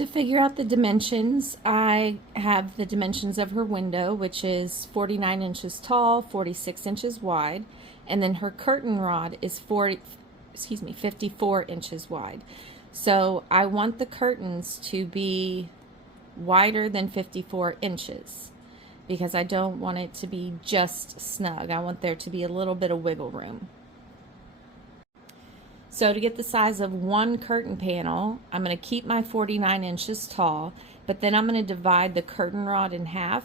To figure out the dimensions, I have the dimensions of her window, which is 49 inches tall, 46 inches wide, and then her curtain rod is 54 inches wide. So I want the curtains to be wider than 54 inches because I don't want it to be just snug. I want there to be a little bit of wiggle room. So to get the size of one curtain panel, I'm going to keep my 49 inches tall, but then I'm going to divide the curtain rod in half.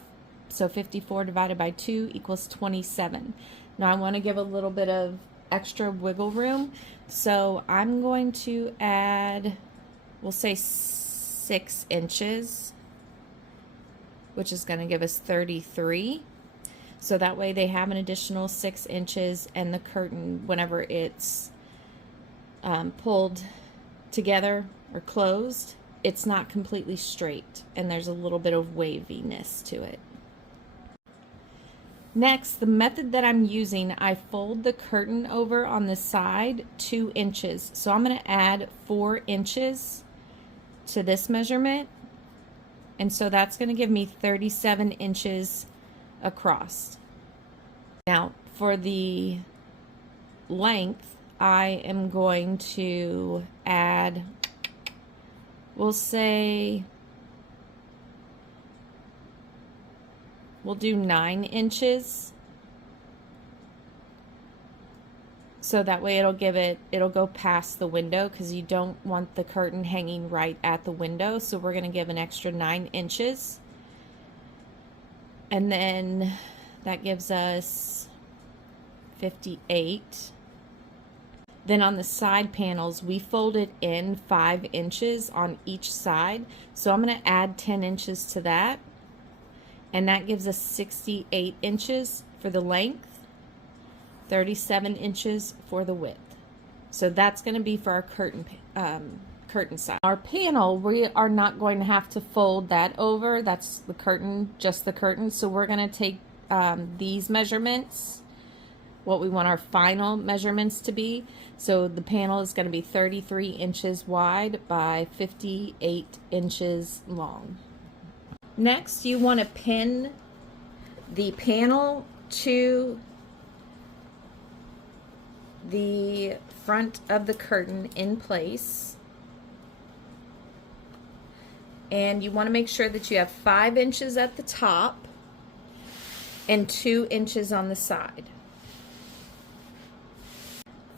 So 54 divided by 2 equals 27. Now I want to give a little bit of extra wiggle room. So I'm going to add, we'll say 6 inches, which is going to give us 33. So that way they have an additional 6 inches, and the curtain, whenever it's pulled together or closed, it's not completely straight and there's a little bit of waviness to it. Next, the method that I'm using, I fold the curtain over on the side 2 inches. So I'm going to add 4 inches to this measurement, and so that's going to give me 37 inches across. Now for the length, I am going to add, we'll do 9 inches. So that way it'll go past the window, because you don't want the curtain hanging right at the window. So we're going to give an extra 9 inches. And then that gives us 58. Then on the side panels, we folded in 5 inches on each side. So I'm going to add 10 inches to that. And that gives us 68 inches for the length, 37 inches for the width. So that's going to be for our curtain side. Our panel, we are not going to have to fold that over. That's the curtain, just the curtain. So we're going to take these measurements, what we want our final measurements to be. So the panel is going to be 33 inches wide by 58 inches long. Next, you want to pin the panel to the front of the curtain in place. And you want to make sure that you have 5 inches at the top and 2 inches on the side.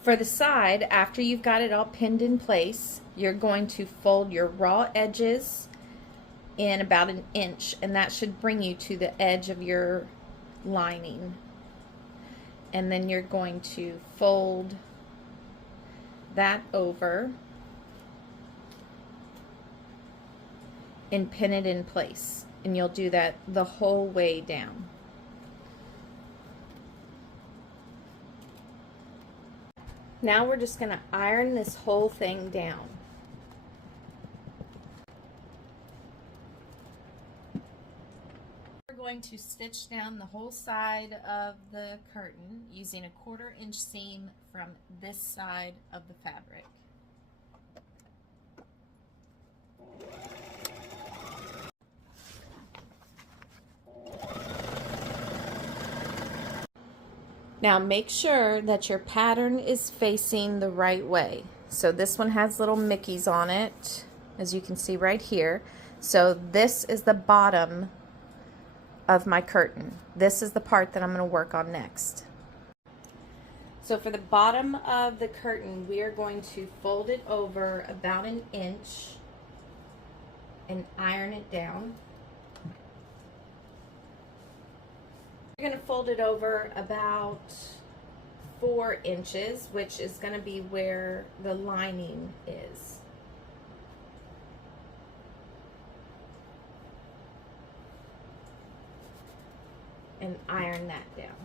For the side, after you've got it all pinned in place, you're going to fold your raw edges in about 1 inch, and that should bring you to the edge of your lining. And then you're going to fold that over and pin it in place, and you'll do that the whole way down. Now we're just going to iron this whole thing down. We're going to stitch down the whole side of the curtain using a 1/4 inch seam from this side of the fabric. Now make sure that your pattern is facing the right way. So this one has little Mickeys on it, as you can see right here. So this is the bottom of my curtain. This is the part that I'm going to work on next. So for the bottom of the curtain, we are going to fold it over about 1 inch and iron it down. You're going to fold it over about 4 inches, which is going to be where the lining is. And iron that down.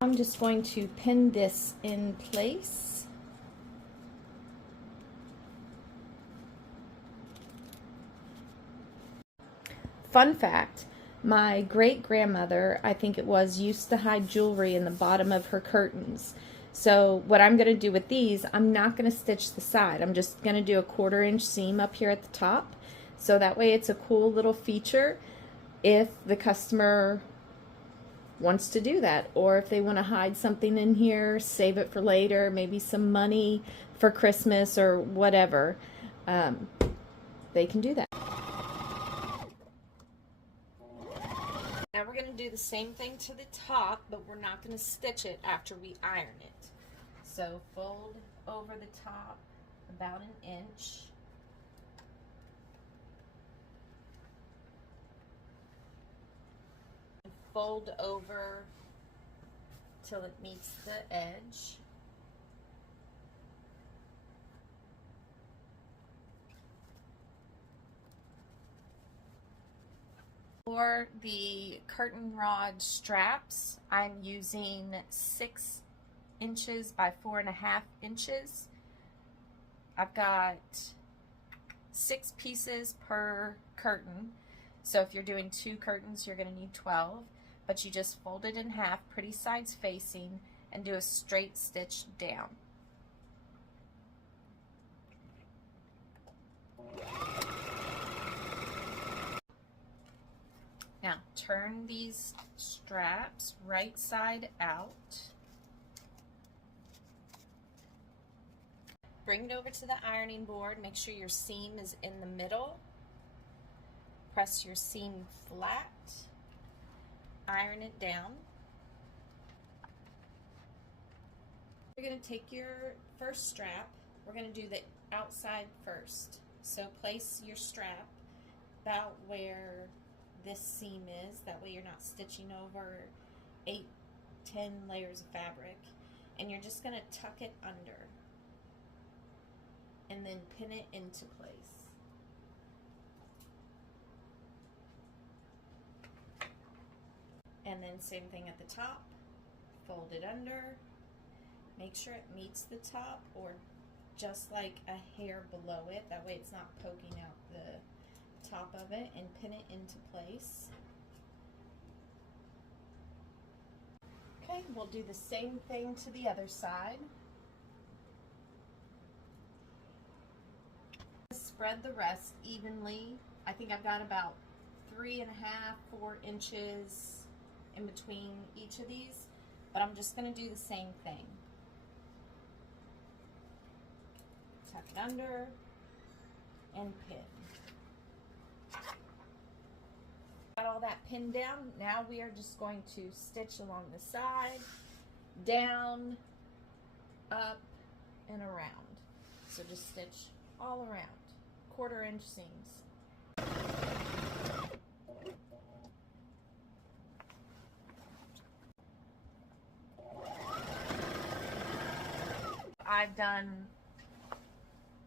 I'm just going to pin this in place. Fun fact, my great-grandmother, I think it was, used to hide jewelry in the bottom of her curtains. So what I'm going to do with these, I'm not going to stitch the side. I'm just going to do a 1/4 inch seam up here at the top. So that way it's a cool little feature if the customer wants to do that, or if they want to hide something in here, save it for later, maybe some money for Christmas or whatever, they can do that. Now we're going to do the same thing to the top, but we're not going to stitch it after we iron it. So fold over the top about 1 inch. Fold over till it meets the edge. For the curtain rod straps, I'm using 6 inches by 4.5 inches. I've got 6 pieces per curtain. So if you're doing 2 curtains, you're going to need 12. But you just fold it in half, pretty sides facing, and do a straight stitch down. Now turn these straps right side out. Bring it over to the ironing board. Make sure your seam is in the middle. Press your seam flat. Iron it down. You're going to take your first strap. We're going to do the outside first. So place your strap about where this seam is. That way you're not stitching over 8, 10 layers of fabric. And you're just going to tuck it under and then pin it into place. And then same thing at the top, fold it under, make sure it meets the top or just like a hair below it, that way it's not poking out the top of it, and pin it into place. Okay, we'll do the same thing to the other side. Spread the rest evenly. I think I've got about 3.5, 4 inches in between each of these, but I'm just going to do the same thing. Tuck it under and pin. Got all that pinned down. Now we are just going to stitch along the side, down, up, and around. So just stitch all around. 1/4 inch seams. I've done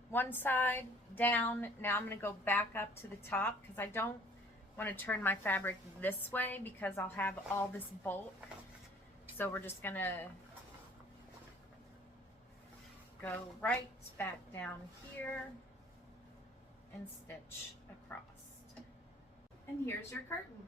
one side down. Now I'm going to go back up to the top because I don't want to turn my fabric this way because I'll have all this bulk. So we're just going to go right back down here and stitch across. And here's your curtain.